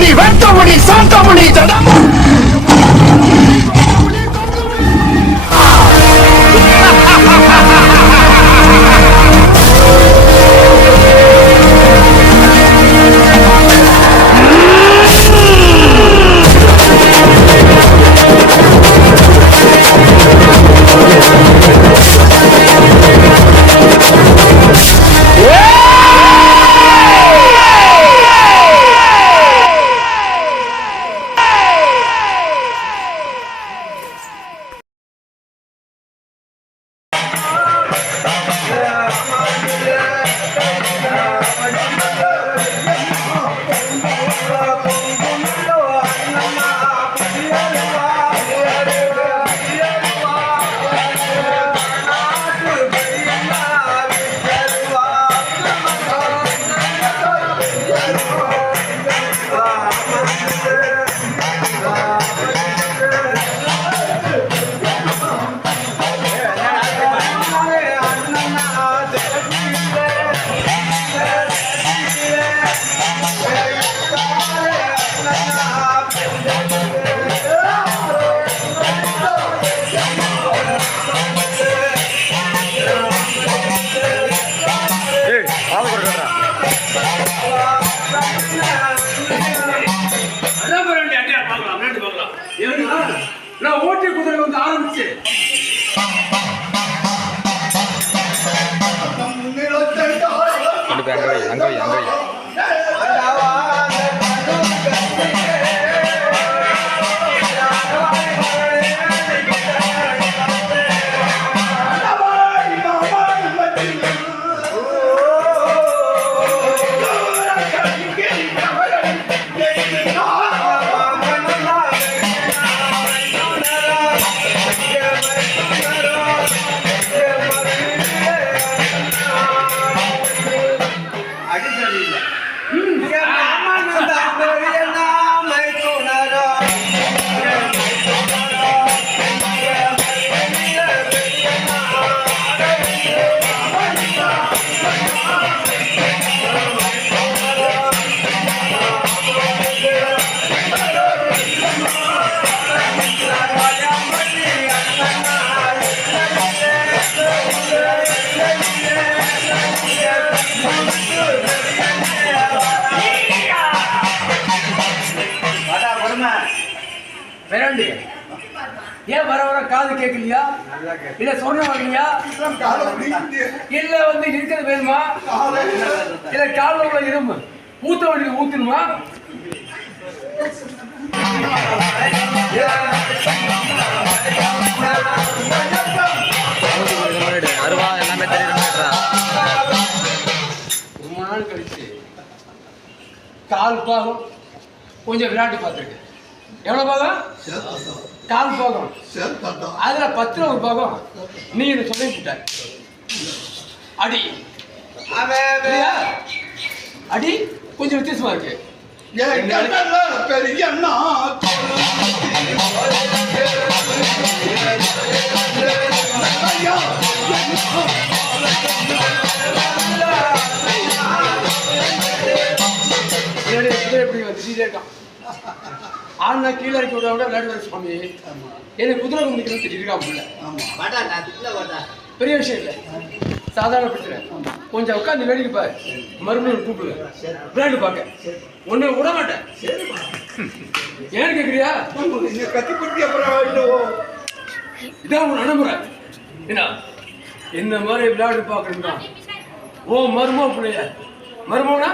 வெட்டமுடி வெட்டமுடி சாந்தமுடி நான் ஓட்டி குதிரை வந்து ஆரம்பிச்சு ஏன் வர வர காது கேட்கலையா? இல்ல சொன்ன வரலையா? இல்ல வந்து இருக்கிறது வேணுமா? இல்ல காலில் உள்ள இரும்பு ஊத்த வேண்டியது ஊத்தணுமா? எல்லாமே தெரியுது. ரொம்ப நாள் கழிச்சு கால் பாகம் கொஞ்சம் விளையாட்டு பார்த்துருக்கு. எவ்வளவு பாகம்? கால் பாகம். அதுல 10 ஒரு பாகம் நீ சொல்லிவிட்ட. அடி அடி கொஞ்சம் வித்தியாசமா இருக்கு. பெரிய எப்படி வந்து இருக்கான் ஆனா கீழே இருக்க விட விளையாட்டு சுவாமி எனக்கு குதிரை கும்பிடிக்கணும் தெரியிருக்கா? பெரிய விஷயம் இல்லை, சாதாரண பிரச்சனை. கொஞ்சம் உட்காந்து வேடிக்கை பாரு, மறுபடியும் கூப்பிடுவேன் விளையாட்டு பார்க்க. ஒண்ணு விட மாட்டேன். ஏன்னு கேக்குறியா? கத்தி குட்டி அப்புறம் இதான் உன் நடைமுறை. என்ன இந்த மாதிரி விளையாட்டு பார்க்கணும்னா ஓ மருமோ பிள்ளைய மருமோனா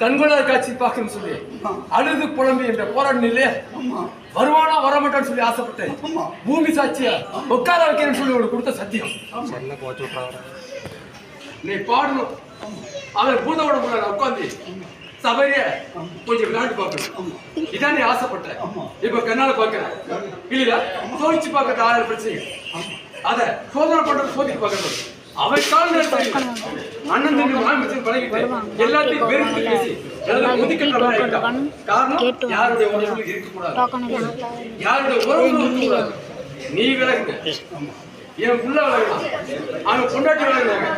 கண்கொள்ளாத காட்சி பார்க்கணும்னு சொல்லி அழுது புலம்பி என்ற போராட்டம் இல்லையே, வருவானா வரமாட்டான்னு சொல்லி ஆசைப்பட்டேன். பூமி சாட்சியா உட்கார வைக்கிறேன்னு சொல்லி உனக்கு கொடுத்த சத்தியம். நீ பாடணும், அவன் பூதோட முன்னாடி உட்காந்து சபைய கொஞ்சம் விளையாட்டு பார்க்கணும். இதான் நீ ஆசைப்பட்ட. இப்ப கண்ணால பார்க்கிறேன் இல்லையா? சோதிச்சு பார்க்கறது 1000 பிரச்சனை. அத சோதனை பண்றது சோதிச்சு பார்க்கறது. அவன் கால் அண்ணன் தம்பி மாமிச்சு பழகிட்டு எல்லாத்தையும் வெறுத்து பேசி காரணம் யாருடைய உணர்வு இருக்கக்கூடாது, யாருடைய உறவு இருக்கக்கூடாது. நீ விலகுங்க, என் புள்ள விலகலாம், அவன் பொண்டாட்டி விலகுனாங்க,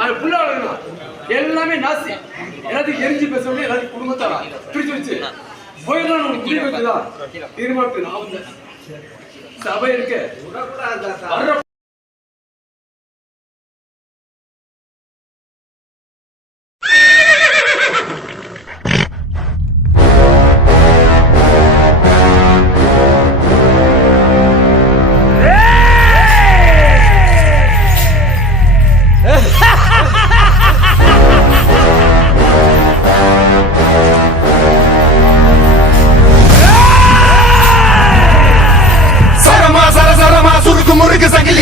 அவன் புள்ள விலகலாம், எல்லாமே நாசி. எல்லாத்தையும் எரிஞ்சு பேச வேண்டிய எல்லாத்தையும் குடும்பத்தாரா பிரிச்சு வச்சு போயிடலாம் உனக்கு புரிய வச்சுதா தீர்மானத்துக்கு நான் வந்தேன் சபை இருக்கு வர்ற சரமா சரசரமா சுருக்கு முறுக்கு சங்கிலி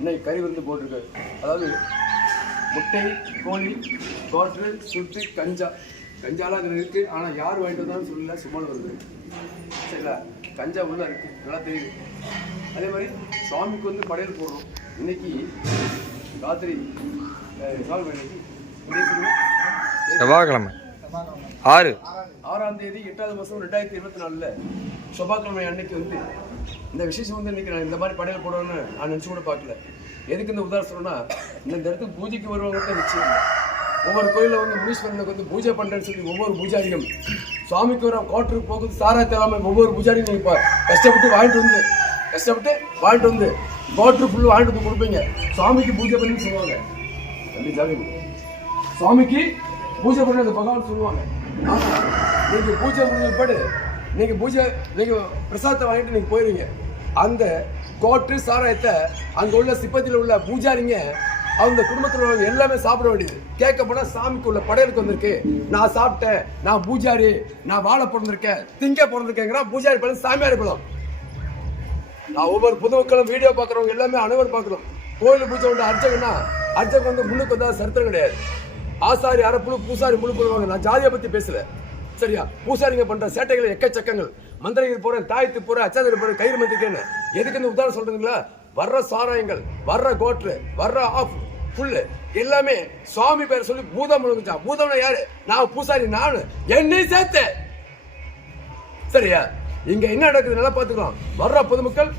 இன்னைக்கு கறி விருந்து போட்டிருக்கு. அதாவது முட்டை, கோழி, கோட்ரு, சுட்டு, கஞ்சாலாம் அதில் இருக்குது. ஆனால் யார் வாங்கிட்டு வந்தாலும் சொல்லல, சும்மா வருது. சரிங்களா? கஞ்சா உள்ள இருக்குது, நல்லா தெரியுது. அதே மாதிரி சுவாமிக்கு வந்து படையல் போடுறோம். இன்னைக்கு ராத்திரி செவ்வாய்க்கிழமை 6ஆம் தேதி 8வது மாதம் 2024 செவ்வாய்க்கிழமை அன்னைக்கு வந்து இந்த விசேஷம் வந்து இன்னைக்கு நான் இந்த மாதிரி படையல் போடணும்னு நான் நினச்சி கூட பார்க்கல. எதுக்கு இந்த உதாரணம் சொன்னா, இந்த இடத்துக்கு பூஜைக்கு வருவாங்க நிச்சயம். ஒவ்வொரு கோயிலில் வந்து முனீஸ்வரனுக்கு வந்து பூஜை பண்ணுறேன்னு சொல்லி ஒவ்வொரு பூஜாரியும் சுவாமிக்கு வர கோட்டருக்கு போகுது சாராயத்தை இல்லாமல் ஒவ்வொரு பூஜாரியும் நீங்கள் இப்போ கஷ்டப்பட்டு வாங்கிட்டு வந்து கோட்டரு ஃபுல்லு வாங்கிட்டு வந்து கொடுப்பீங்க. சுவாமிக்கு பூஜை பண்ணி சொல்லுவாங்க. சுவாமிக்கு பூஜை பண்ணி அந்த பகவான் சொல்லுவாங்க. ஆனால் நீங்கள் பூஜை பண்ண நீங்கள் பிரசாதத்தை வாங்கிட்டு நீங்கள் போயிடுவீங்க. அந்த கோட்டு சாராயத்தை அங்கே உள்ள சிப்பத்தில் உள்ள பூஜாரிங்க அந்த குடும்பத்தில் உள்ள எல்லாமே சாப்பிட வேண்டியது. கேட்க போனால் சாமிக்கு உள்ள படையலுக்கு வந்திருக்கு, நான் சாப்பிட்டேன், நான் பூஜாரி, நான் வாழை பிறந்திருக்கேன், திங்க பிறந்திருக்கேங்கிறா பூஜாரி படம் சாமியார் படம். நான் ஒவ்வொரு பொதுமக்களும் வீடியோ பார்க்குறவங்க எல்லாமே அனைவரும் பார்க்கணும். கோயில் பூஜை வந்து அர்ச்சகன் வந்து முன்னுக்கு வந்தால் சரித்திரம் கிடையாது. ஆசாரி அரைப்புழு, பூசாரி முழு போடுவாங்க. நான் ஜாதியை பற்றி பேசல, சரியா? பூசாரிங்க பண்ற சேட்டைகள் எக்கச்சக்கங்கள். மந்திரங்கள் போறேன், தாயத்து போறேன், அச்சாதிரி போறேன், கயிறு மந்திரிக்கேன்னு. எதுக்கு இந்த உதாரணம் சொல்றீங்களா? வர்ற சாராயங்கள், வர்ற கோட்ரு, வர்ற ஆஃப் புல்லு எல்லாமே சுவாமி பேர் சொல்லி பூதம் முழுங்குச்சா. பூதம்னா யாரு? நான் பூசாரி, நானு என்னையும் சேர்த்து. சரியா? இங்க என்ன நடக்குது நல்லா பாத்துக்கலாம். வர்ற பொதுமக்கள்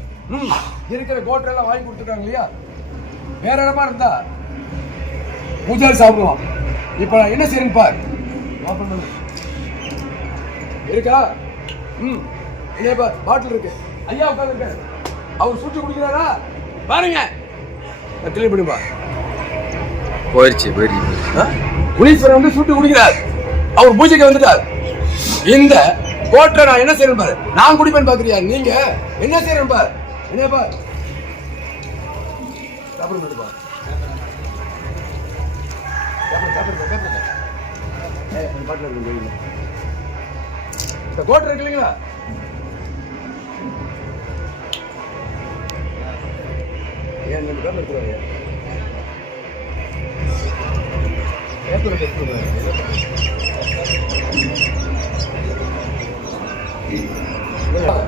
இருக்கிற கோட்டை எல்லாம் வாங்கி கொடுத்துருக்காங்க இல்லையா? வேற இடமா இருந்தா பூஜாரி சாப்பிடுவான். இப்ப நான் என்ன செய்யறேன் பார். இருக்கா? இல்லையா பார், பாட்டில் இருக்கு. ஐயா உட்காந்துருக்காரு, அவர் சுட்டு குடிக்கிறாரா பாருங்க. கிளீன் பண்ணுப்பா. போயிடுச்சு. முனீஸ்வரன் வந்து சுட்டு குடிக்கிறார், அவர் பூஜைக்கு வந்துட்டார். இந்த கோட்டை நான் என்ன செய்யறேன் பாரு. நான் குடிப்பேன் பாக்குறியா? நீங்க என்ன செய்யறேன் பார். என்ன பார், சாப்பிடுப்பா. இந்த கோட்டை இருக்கு இல்லைங்களா? ஏன் ரெண்டு பேர் இருக்கிறாங்க?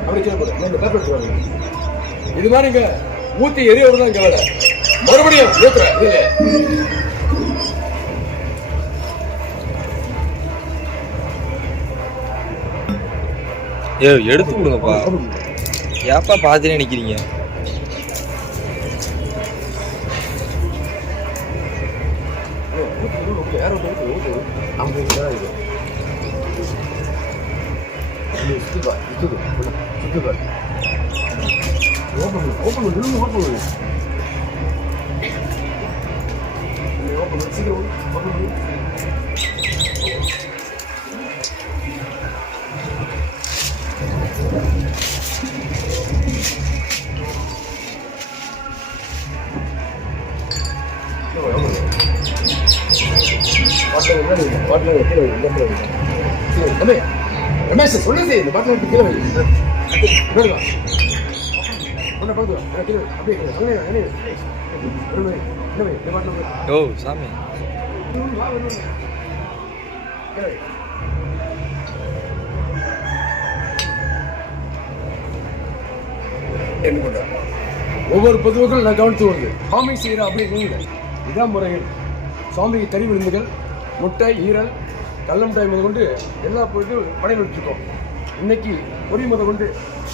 அப்படி கேட்க இது மாதிரி இங்க ஊத்தி எரியவுதான் கவலை. மறுபடியும் எடுத்து விடுங்கப்பா. ஏப்பா பாத்துட்டு நிக்கிறீங்க? ரமேஷ் சொல்லுங்க, இந்த பாட்டில் கீழே ஓ சாமி ஒவ்வொரு பொதுமக்களும் நான் கவனித்து வருது. சுவாமி செய்யற அப்படி இதான் முறைகள். சுவாமிக்கு கறி விருந்துகள், முட்டை, ஈரல், கல்லமிட்டாய் முத கொண்டு எல்லா பொருட்களும் படையில் வச்சுருக்கோம். இன்னைக்கு பொறி முத கொண்டு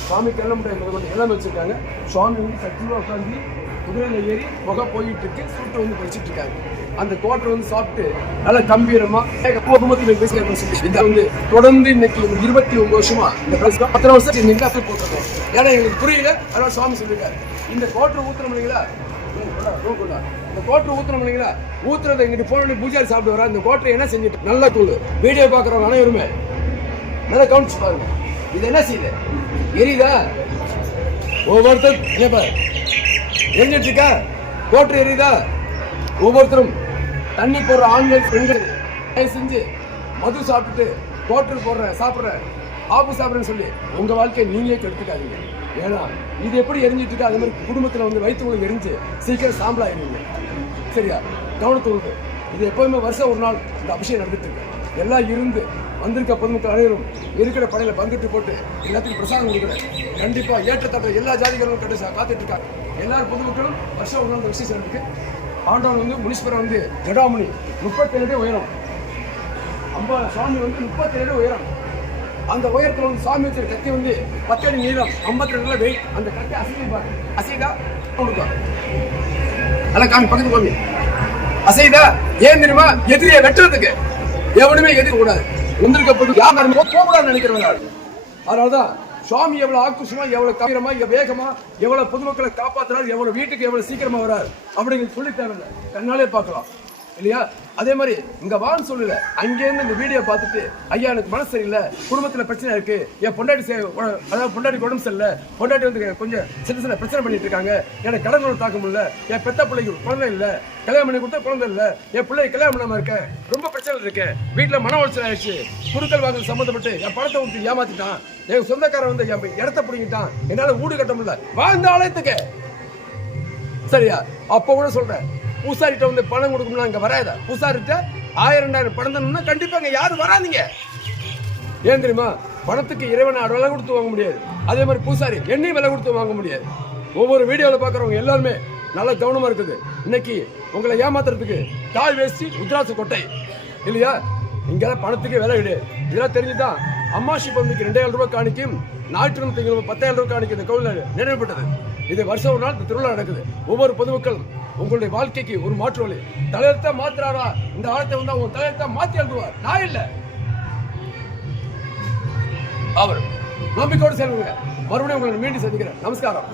சுவாமி கல்லமிட்டாய் முத கொண்டு எல்லாமே வச்சுருக்காங்க. சுவாமி வந்து சக்தியாக உட்காந்து குதிரையில் ஏறி புகை போயிட்டு இருக்கு, சூட்டை வந்து படிச்சுட்டு இருக்காங்க. அந்த கோட்டை வந்து சாப்பிட்டு நல்லா கம்பீரமா குடும்பத்தில் பேசுகிறேன். வந்து தொடர்ந்து இன்னைக்கு 29 வருஷமா இந்த 10 வருஷம் நீங்க போட்டிருக்கோம். ஏன்னா எங்களுக்கு புரியல, அதனால சுவாமி சொல்லியிருக்காரு. இந்த கோட்டை ஊத்துறோம் இல்லைங்களா? இந்த கோட்டை ஊத்துறோம் இல்லைங்களா? ஊத்துறதை எங்கிட்ட போன பூஜாரி சாப்பிட்டு வர. இந்த கோட்டை என்ன செஞ்சுட்டு நல்லா தூள் வீடியோ பார்க்குறவங்க அனைவருமே நல்லா கவனிச்சு பாருங்க. இது என்ன செய்யுது? எரியுதா? ஒவ்வொருத்தரும் என்ன பாரு எரிஞ்சிட்டு இருக்கா? கோட்டை எரியுதா? ஒவ்வொருத்தரும் தண்ணி போடுற ஆண்கள் பெண்கள் செஞ்சு மது சாப்பிட்டுட்டு கோட்டை போடுற சாப்பிட்ற ஆப்பு சாப்பிட்றேன்னு சொல்லி உங்க வாழ்க்கையை நீங்களே கெடுத்துக்காதீங்க. ஏன்னா இது எப்படி எரிஞ்சிட்டு இருக்கு, அதே மாதிரி குடும்பத்தில் வந்து வயிற்று உங்களுக்கு எரிஞ்சு சீக்கிரம் சாம்பலாயிருவீங்க. சரியா, கவனத்தை உண்டு. இது எப்போதுமே வருஷம் ஒரு நாள் இந்த அபிஷேகம் நடந்துட்டு இருக்கு. எல்லாம் இருந்து வந்திருக்க பொதுமக்கள் அனைவரும் இருக்கிற படையில பங்கிட்டு போட்டு எல்லாத்துக்கும் பிரசாதம் கொடுக்குறேன். கண்டிப்பா ஏற்றத்தட்ட எல்லா ஜாதிகளும் காத்துட்டு இருக்காங்க. எல்லாரும் பொதுமக்களும் வருஷம் ஒரு நாள் இந்த விசேஷம் இருக்கு. ஆண்டவன் வந்து முனீஸ்வரன் வந்து ஜடாமுனி 37 அடி உயரம், சுவாமி வந்து 37 அடி உயரம். அந்த உயரத்தில் வந்து சாமி வச்சிருக்க கத்தி வந்து 10 அடி நீளம், 52 வெயிட். அந்த கத்தி அசைதா கொடுக்கும். அதெல்லாம் காமி பக்கத்து கோமி அசைதா. ஏன் தெரியுமா? எதிரியை வெட்டுறதுக்கு. எவனுமே எதிர்க்க கூடாது. வந்திருக்கப்பட்டு யாரும் போகக்கூடாதுன்னு நினைக்கிறவங்க. அதனாலதான் சுவாமி எவ்வளவு ஆக்ரோஷமா, எவ்வளவு கம்பீரமா, வேகமா, எவ்வளவு பொதுமக்களை காப்பாத்துறாரு, எவ்வளவு வீட்டுக்கு எவ்வளவு சீக்கிரமா வராரு அப்படிங்கிறது சொல்லி தேவையில்லை, கண்ணாலே பார்க்கலாம் இல்லையா? அதே மாதிரி இங்க வான்னு சொல்லல, அங்கேருந்து இந்த வீடியோ பார்த்துட்டு ஐயா எனக்கு மனசு சரியில்லை, குடும்பத்துல பிரச்சனை இருக்கு, என் பொண்டாட்டி அதாவது பொண்டாட்டி உடம்பு சரியில்லை, பொண்டாட்டி வந்து கொஞ்சம் சின்ன பிரச்சனை பண்ணிட்டு இருக்காங்க, எனக்கு கடன் தாக்க முடியல, என் பெத்த பிள்ளைக்கு குழந்தை இல்லை, கல்யாணம் பண்ணி கொடுத்தா குழந்தை இல்லை, என் பிள்ளை கல்யாணம் பண்ணாம இருக்கேன், ரொம்ப பிரச்சனை இருக்கு, வீட்டுல மன உளைச்சல் ஆயிடுச்சு, குடுக்கல் வாங்கல் சம்மந்தப்பட்டு என் பணத்தை விட்டு ஏமாத்திட்டான், என் சொந்தக்காரன் வந்து என் இடத்த பிடிங்கிட்டான், என்னால வீடு கட்ட முடியல, வாழ்ந்த ஆலயத்துக்கு. சரியா, அப்ப கூட சொல்றேன், பூசாரிட்ட வந்து பணம் கொடுக்கணும்னா அங்க வராதா? பூசாரிட்ட 1000-2000 பணம் தரணும்னா கண்டிப்பா அங்க யாரும் வராதீங்க. ஏன் தெரியுமா? பணத்துக்கு இறைவனை விலை கொடுத்து வாங்க முடியாது. அதே மாதிரி பூசாரி என்னையும் விலை கொடுத்து வாங்க முடியாது. ஒவ்வொரு வீடியோவில் பார்க்குறவங்க எல்லாருமே நல்லா கவனமா இருக்குது. இன்னைக்கு உங்களை ஏமாத்துறதுக்கு கால் வேஸ்டி உத்ராச கொட்டை இல்லையா? இங்கெல்லாம் பணத்துக்கு விலை கிடையாது. இதெல்லாம் தெரிஞ்சுதான் அம்மாசி பந்திக்கு 2000 ரூபாய் காணிக்கும், ஞாயிற்றுக்கிழமை திங்கள் 10,000 ரூபாய் காணிக்கும் இந்த கோவில் நிறைவேற்றப்பட்டது. இது வருஷம் ஒரு நாள் இந்த திருவிழா நடக்குது. ஒவ்வொரு பொதுமக்களும் உங்களுடைய வாழ்க்கைக்கு ஒரு மாற்று வழி. தலையெழுத்தா மாத்துறாரா? இந்த ஆழத்தை வந்து அவங்க தலையெழுத்தா மாத்தி எழுதுவார். நான் இல்ல, அவர் நம்பிக்கையோடு செல்லுங்க. மறுபடியும் உங்களை மீண்டும் சந்திக்கிறேன். நமஸ்காரம்.